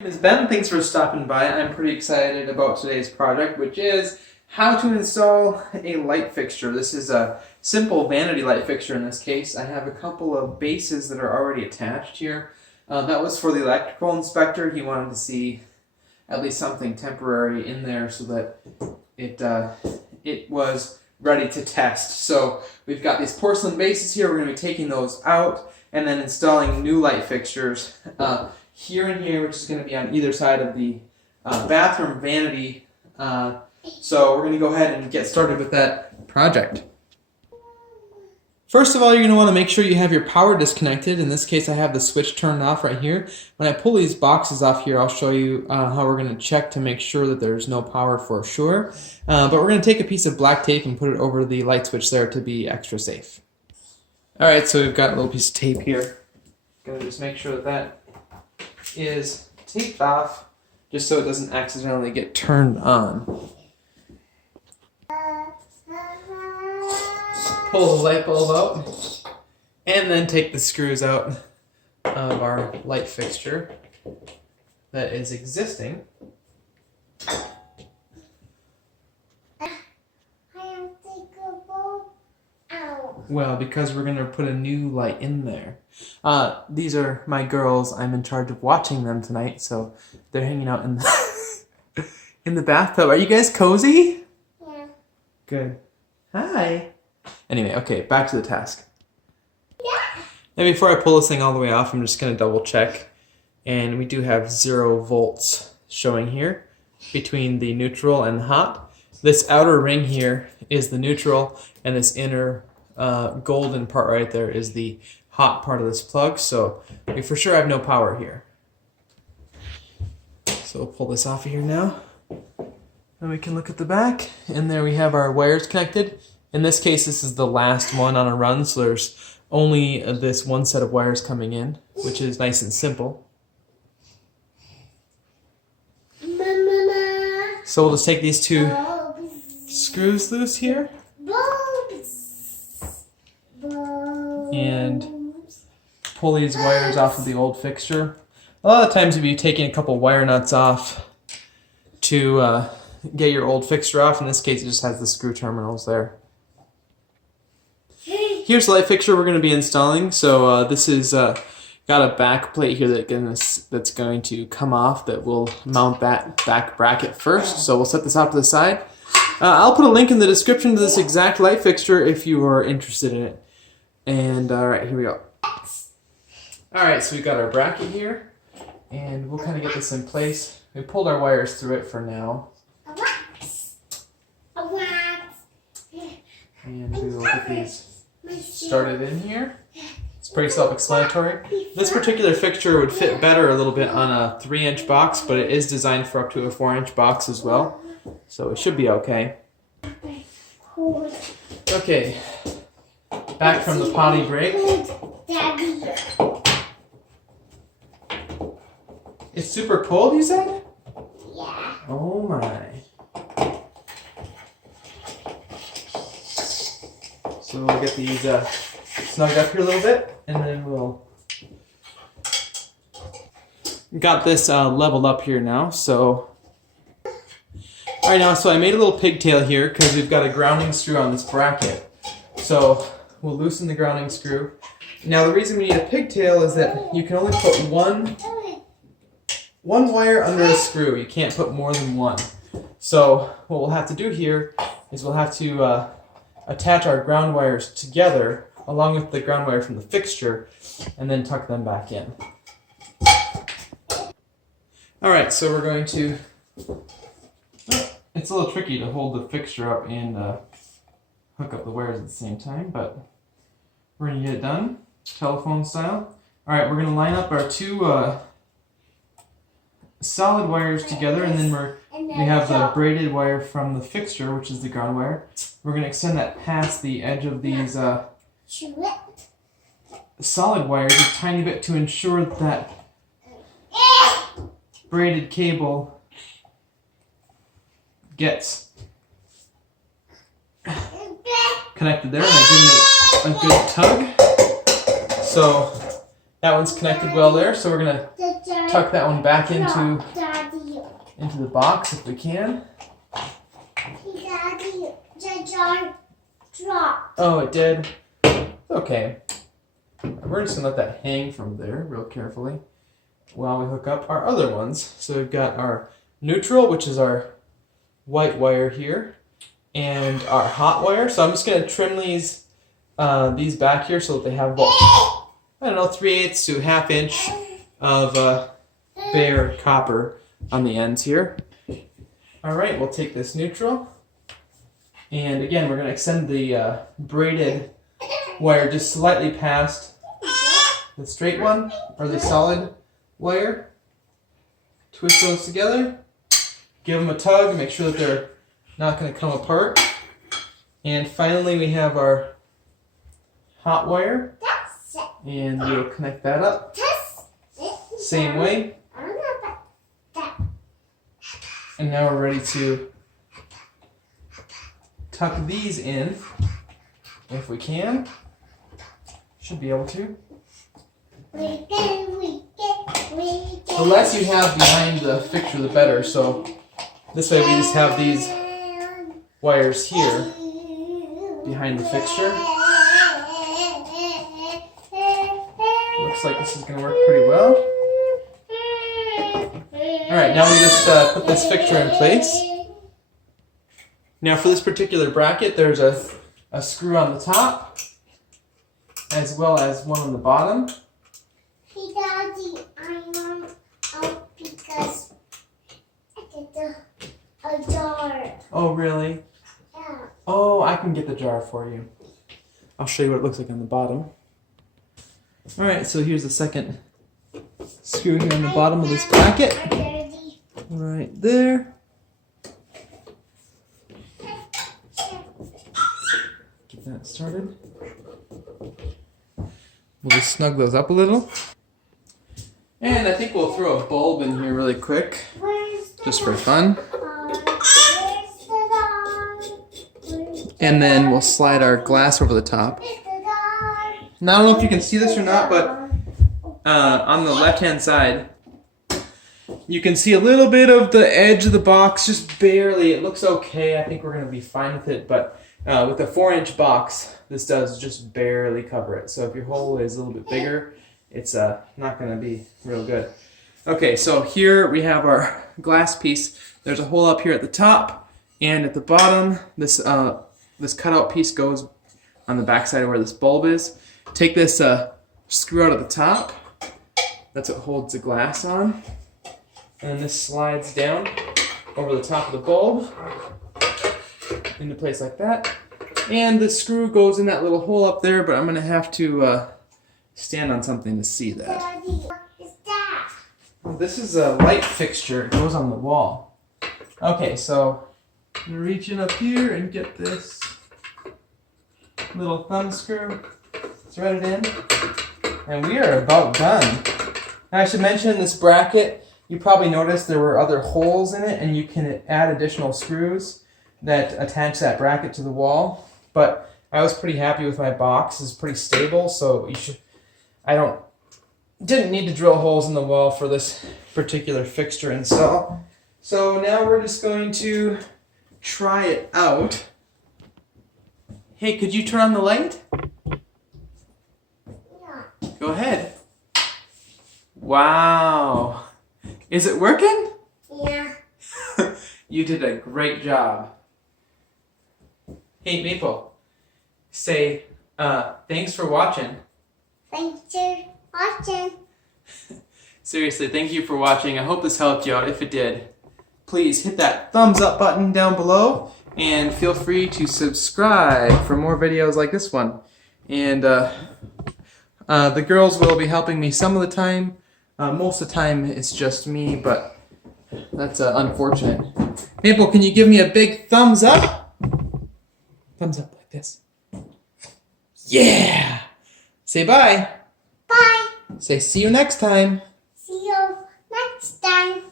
My name is Ben. Thanks for stopping by. I'm pretty excited about today's project, which is how to install a light fixture. This is a simple vanity light fixture in this case. I have a couple of bases that are already attached here. That was for the electrical inspector. He wanted to see at least something temporary in there so that it was ready to test. So we've got these porcelain bases here. We're going to be taking those out and then installing new light fixtures here and here, which is going to be on either side of the bathroom vanity. So we're going to go ahead and get started with that project. First of all, you're going to want to make sure you have your power disconnected. In this case, I have the switch turned off right here. When I pull these boxes off here, I'll show you how we're going to check to make sure that there's no power for sure. But we're going to take a piece of black tape and put it over the light switch there to be extra safe. Alright, so we've got a little piece of tape here. Going to just make sure that that is taped off just so it doesn't accidentally get turned on. Pull the light bulb out and then take the screws out of our light fixture that is existing. Well, because we're going to put a new light in there. These are my girls. I'm in charge of watching them tonight, so they're hanging out in the, in the bathtub. Are you guys cozy? Yeah. Good. Hi. Anyway, okay, back to the task. Yeah. And before I pull this thing all the way off, I'm just going to double check. And we do have 0 volts showing here between the neutral and the hot. This outer ring here is the neutral, and this inner golden part right there is the hot part of this plug, so we for sure have no power here. So we'll pull this off of here now. And we can look at the back, and there we have our wires connected. In this case, this is the last one on a run, so there's only this one set of wires coming in, which is nice and simple. So we'll just take these 2 screws loose here. And pull these wires off of the old fixture. A lot of times you'll be taking a couple wire nuts off to get your old fixture off. In this case, it just has the screw terminals there. Here's the light fixture we're going to be installing. So this is got a back plate here that's going to come off that will mount that back bracket first. So we'll set this off to the side. I'll put a link in the description to this exact light fixture if you are interested in it. And alright, here we go. Alright, so we've got our bracket here, and we'll kind of get this in place. We pulled our wires through it for now. And we will get these started in here. It's pretty self-explanatory. This particular fixture would fit better a little bit on a 3-inch box, but it is designed for up to a 4-inch box as well. So it should be okay. Okay. Back from the potty break. It's super cold, you said? Yeah. Oh my. So we'll get these snugged up here a little bit, and then we'll... Got this leveled up here now, so... Alright, now, so I made a little pigtail here because we've got a grounding screw on this bracket. So... we'll loosen the grounding screw. Now the reason we need a pigtail is that you can only put one wire under a screw. You can't put more than one. So what we'll have to do here is we'll have to attach our ground wires together along with the ground wire from the fixture and then tuck them back in. Alright, so we're going to... it's a little tricky to hold the fixture up and hook up the wires at the same time, but we're going to get it done, telephone style. Alright, we're going to line up our 2 solid wires together, and then we have the braided wire from the fixture, which is the ground wire. We're going to extend that past the edge of these solid wires a tiny bit to ensure that braided cable gets connected there, and I give it a good tug. So that one's connected well there, so we're going to tuck that one back into the box if we can. Daddy, the jar dropped. Oh, it did? Okay. We're just going to let that hang from there real carefully while we hook up our other ones. So we've got our neutral, which is our white wire here, and our hot wire. So I'm just going to trim these back here so that they have about, 3/8 to 1/2 inch of bare copper on the ends here. All right, we'll take this neutral. And again, we're going to extend the braided wire just slightly past the straight one, or the solid wire. Twist those together. Give them a tug, make sure that they're not going to come apart. And finally, we have our hot wire. And we'll connect that up. Same way. And now we're ready to tuck these in, if we can. Should be able to. The less you have behind the fixture, the better. So this way we just have these wires here behind the fixture. Looks like this is going to work pretty well. Alright, now we just put this fixture in place. Now for this particular bracket, there's a screw on the top, as well as one on the bottom. Hey Daddy, I want out because I get a jar. Oh really? Yeah. Oh, I can get the jar for you. I'll show you what it looks like on the bottom. Alright, so here's the second screw here on the bottom of this bracket. Right there. Get that started. We'll just snug those up a little. And I think we'll throw a bulb in here really quick, just for fun. And then we'll slide our glass over the top. Now, I don't know if you can see this or not, but on the left-hand side, you can see a little bit of the edge of the box, just barely. It looks okay. I think we're going to be fine with it, but with a 4-inch box, this does just barely cover it. So if your hole is a little bit bigger, it's not going to be real good. Okay, so here we have our glass piece. There's a hole up here at the top, and at the bottom, this cutout piece goes on the back side of where this bulb is. Take this screw out at the top. That's what holds the glass on. And this slides down over the top of the bulb into place like that. And the screw goes in that little hole up there, but I'm going to have to stand on something to see that. Daddy, what is that? This is a light fixture. It goes on the wall. Okay, so I'm going to reach in up here and get this little thumb screw. Thread it in. And we are about done. Now I should mention this bracket. You probably noticed there were other holes in it, and you can add additional screws that attach that bracket to the wall. But I was pretty happy with my box. It's pretty stable, so didn't need to drill holes in the wall for this particular fixture install. So now we're just going to try it out. Hey, could you turn on the light? Yeah. Go ahead. Wow. Is it working? Yeah. You did a great job. Hey, Maple, say thanks for watching. Thanks for watching. Seriously, thank you for watching. I hope this helped you out. If it did, please hit that thumbs up button down below and feel free to subscribe for more videos like this one. And the girls will be helping me some of the time. Most of the time it's just me, but that's unfortunate. Maple, can you give me a big thumbs up? Thumbs up like this. Yeah! Say bye. Bye. Say see you next time. See you next time.